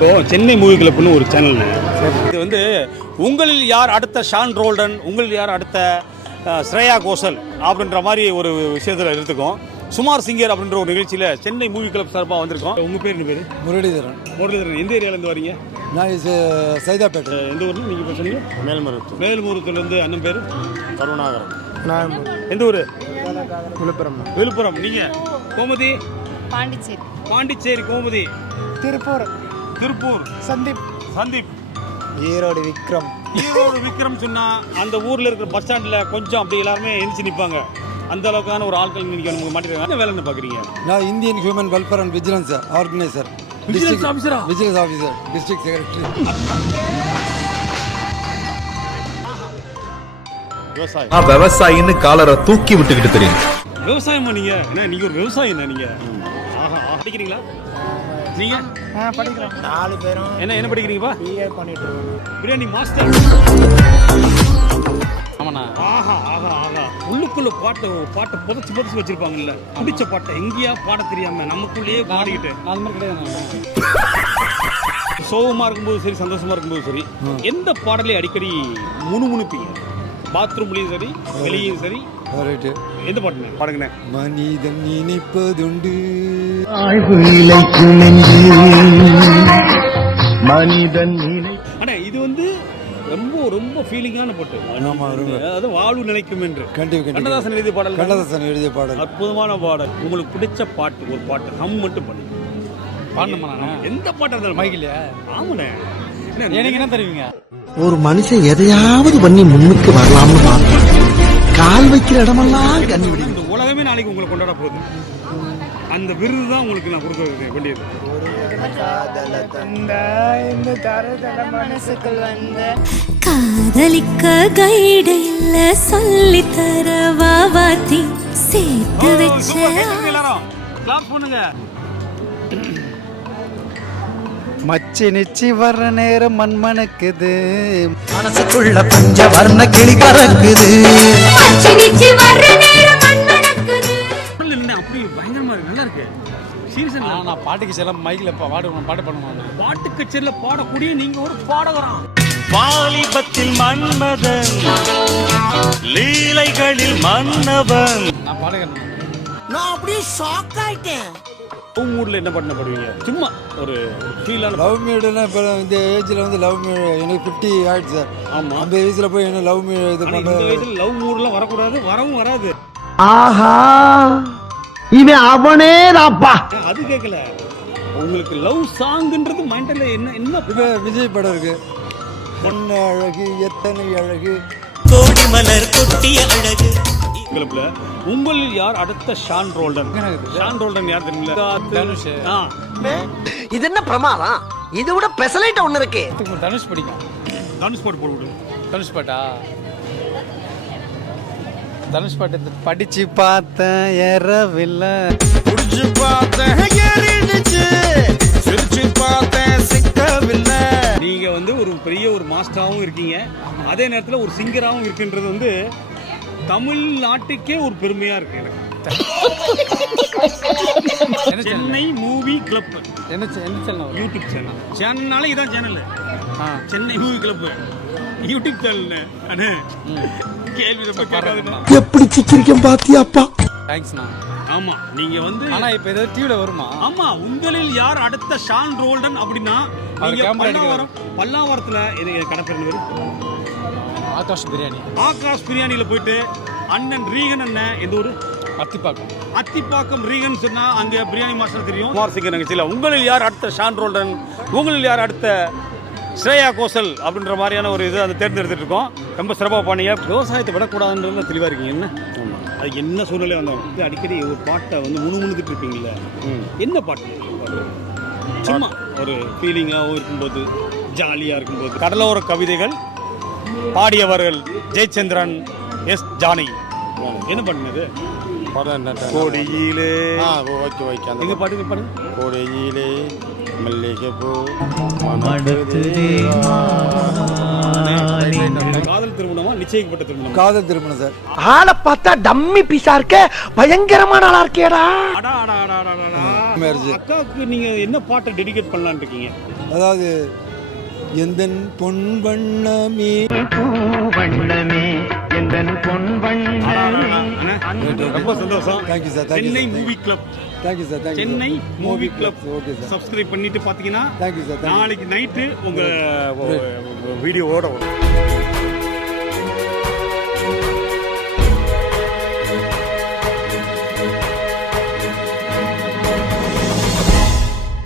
இப்போ சென்னை மூவி கிளப்னு ஒரு சேனல் இது வந்து உங்களில் யார் அடுத்த ஷான் ரோல்டன் உங்களில் யார் அடுத்த ஸ்ரேயா கோஷல் அப்படின்ற மாதிரி ஒரு விஷயத்தில் எடுத்துக்கோம் சுமார் சிங்கர் அப்படின்ற ஒரு நிகழ்ச்சியில் சென்னை மூவி கிளப் சார்பாக வந்திருக்கோம். உங்கள் பேர் என்ன பேர்? முரளிதரன். முரளிதரன். எந்த ஏரியாலேருந்து வரீங்க? நான் இது சைதாப்பேட்டை. எந்த ஊர்னு நீங்கள் இப்போ சொன்னீங்க? மேல்மருத்து மேல்மூரத்துலேருந்து அண்ணன் பேர்? கருணாகரன். நான் எந்த ஊர்? விழுப்புரம். விழுப்புரம். நீங்கள் கோமதி? பாண்டிச்சேரி. பாண்டிச்சேரி கோமதி. திருப்பூர். திருப்பூர். சந்தீப். சந்தீப். ஈரோடு விக்ரம். ஈரோடு விக்ரம் சொன்னா அந்த ஊர்ல இருக்கிற பஸ் ஸ்டாண்ட்ல கொஞ்சம் அப்படி எல்லாருமே எந்திரிச்சு நிப்பாங்க. அந்த அளவுக்கான ஒரு ஆட்கள் இன்னைக்கு நமக்கு மாட்டிருக்காங்க என்ன வேலை என்ன பாக்குறீங்க? நான் Indian human welfare and vigilance organiser Vigilance officer ஆ? விஜிலன்ஸ் ஆஃபீஸர் டிஸ்ட்ரிக்ட் செக்ரட்டரி விவசாயி நான் விவசாயின்னு காலரை தூக்கி விட்டுக்கிட்டு தெரியும். விவசாயம் நீங்க? என்ன நீங்க ஒரு விவசாயம் நீங்க? ஆஹா ஆஹா. படிக்கிறீங்களா நீங்க படிக்கிறோம். நாலு பேரும் என்ன என்ன படிக்கிறீங்கப்பா? பிஏ பண்ணிட்டு இருக்கோம் பிரியாணி மாஸ்டர். ஆமாண்ணா. ஆஹா ஆஹா ஆஹா. உள்ளுக்குள்ள பாட்டை பாட்டை புதைச்சு புதைச்சு வச்சிருப்பாங்கல்ல. பிடிச்ச பாட்டை எங்கேயா பாட தெரியாம நமக்குள்ளேயே பாடிக்கிட்டு. அது மாதிரி கிடையாது. சோகமா இருக்கும்போது சரி சந்தோஷமா இருக்கும்போது சரி எந்த பாடலை அடிக்கடி முணுமுணுப்பீங்க. பாத்ரூம்லயும் சரி வெளியும் சரி ரைட்டு எந்த பாட்டுங்க? பாடுங்கண்ணே. மனிதன் நினைப்பதுண்டு. மனிதன் நினை ஆனா இது வந்து ரொம்ப ரொம்ப ஃபீலிங்கான பாட்டு. ஆமா, ரொம்ப. அதாவது வாழ்வு நினைக்கும் என்று. கண்டிப்பாக கண்ணதாசன் எழுதிய பாடல் கண்ணதாசன் எழுதிய பாடல். அற்புதமான பாடல். உங்களுக்கு பிடிச்ச பாட்டு ஒரு பாட்டு ஹம் மட்டும் பண்ணு பாடணுமா எந்த பாட்டா இருந்தாலும் மைக்கிலையா ஆமாண்ணே. எனக்கு என்ன தருவீங்க ஒரு மனுஷன் எதையாவது பண்ணி முன்னுக்கு வரலாம்னு பார்த்தான் கால் வைக்கிற இடமெல்லாம் கண்ணி விடுங்க. இந்த உலகமே நாளைக்கு உங்களை கொண்டாட போகுது. அந்த விருது தான் உங்களுக்கு நான் கொடுக்க வேண்டியது. காதலிக்க கைடு இல்ல சொல்லி தர வாவாத்தி சேர்த்து வச்ச கிளாப் பண்ணுங்க. மச்சி நிச்சி வர்ற நேரம் மண்மணக்குது. மனசுக்குள்ள பஞ்ச வர்ண கிளி பறக்குது. அப்படி பயங்கரமா இருக்கு. நல்லா இருக்கு. சீரியஸா நான் பாட்டுக்கு செல்ல மைக்கில் பாடு பாட்டு பண்ணுவாங்க பாட்டு கச்சேரியில பாடக்கூடிய நீங்க ஒரு பாடகராம் வாலிபத்தில் மன்மதன் லீலைகளில் மன்னவன். நான் பாடுகிறேன் நான் அப்படியே ஷாக் ஆயிட்டேன். லவ் மூட்ல என்ன பண்ண படுவீங்க? சும்மா ஒரு ஃபீலான லவ் மீடுனா இப்போ இந்த ஏஜில் வந்து லவ் மீடு எனக்கு ஃபிஃப்டி ஆயிடுச்சு சார். ஆமா. அந்த வயசில் போய் என்ன லவ் மீடு இது இந்த பண்ணுறது வயசுல லவ் மூட்லாம் வரக்கூடாது வரவும் வராது. ஆஹா! இவன் அவனே தான்ப்பா அது கேட்கல உங்களுக்கு லவ் சாங்ன்றது மைண்ட்ல என்ன என்ன இப்போ விஜய் படம் இருக்கு. என்ன அழகு எத்தனை அழகு? கோடி மலர் கொட்டிய அழகு. கிளப்ல உங்களில் யார்? அடுத்த ஷான் ரோல்டன். ஷான் ரோல்டன் யார். ஆ. இது என்ன பிரமாதம்? இது விட பெசலைட்ட ஒண்ணு இருக்கு. தனுஷ் பிடிக்கும். தனுஷ் போட்டு போட்டு தனுஷ் பாட்டா? தனுஷ் பாட்டு படிச்சு பார்த்தேன் ஏறவில்லை. புடிச்சு பார்த்தேன் ஏறிடுச்சு. சிரிச்சு பார்த்தேன் சிக்கவில்லை. நீங்க வந்து ஒரு பெரிய ஒரு மாஸ்டராகவும் இருக்கீங்க. அதே நேரத்தில் ஒரு சிங்கராகவும் இருக்குன்றது வந்து தமிழ்நாட்டுக்கே ஒரு பெருமையா இருக்கு எனக்கு. Chennai movie club. என்ன? என்ன சேனல் யூடியூப் சேனல் சேனல்னால இதான் channel Chennai movie club. YouTube channel அண்ணே கேள்வி. எப்படி சிக்கிரிக்கம் பாத்தியாப்பா? தேங்க்ஸ்ண்ணா ஆமா நீங்க வந்து ஆனா இப்போ ஏதாவது டிவியில் வருமா? ஆமா உங்களில் யார் அடுத்த ஷான் ரோல்டன் அப்படின்னா நீங்க பல்லாவரம் பல்லாவரத்துல இது கடற்பேர் பேரு? ஆகாஷ் பிரியாணி. ஆகாஷ் பிரியாணியில போயிட்டு அண்ணன் ரீகன் அண்ணன் எந்த ஊரு? அத்திப்பாக்கம். அத்திப்பாக்கம் ரீகன் சொன்னா அங்க பிரியாணி மாஸ்டர் தெரியும். குமார் சிங்கர் நிகழ்ச்சியில உங்களில் யார் அடுத்த ஷான் ரோல்டன்? உங்களில் யார் அடுத்த ஸ்ரேயா கோசல் அப்படின்ற மாதிரியான ஒரு இது அதை தேர்ந்தெடுத்துட்டு இருக்கோம். ரொம்ப சிறப்பாக பண்ணீங்க. விவசாயத்தை விடக்கூடாதுன்றதுல தெளிவாக இருக்கீங்க. என்ன? அது என்ன சூழ்நிலை வந்தாலும். அடிக்கடி ஒரு பாட்டை வந்து முணுமுணுத்துட்டு இருப்பீங்கல்ல? என்ன பாட்டு? சும்மா. ஒரு ஃபீலிங்காகவும் இருக்கும்போது ஜாலியாக இருக்கும்போது. கடலோர கவிதைகள் பாடியவர்கள் ஜெயச்சந்திரன் எஸ் ஜானகி. என்ன பண்ணுது கோடியிலே. ஆ ஓகே ஓகே அந்த பாட்டுங்க பாடுங்க கோடையிலே மல்லிகை பூ காதல் திருமணமா? நிச்சயிக்கப்பட்ட திருமணம்? காதல் திருமணம் சார். ஆளை பார்த்தா டம்மி பீஸா இருக்க. பயங்கரமான ஆளா இருக்கேடா. அக்காவுக்கு நீங்க என்ன பாட்டை டெடிகேட் பண்ணலாம்னு இருக்கீங்க? அதாவது எந்தன் பொன் வண்ணமே. அண்ணே, ரொம்ப சந்தோஷம். Thank you sir, thank you சென்னை movie club thank you sir thank you Chennai movie club okay sir subscribe பண்ணிட்டு பாத்தீங்கன்னா thank you sir thank you நாளைக்கு நைட்டு உங்க வீடியோவோட வரும்.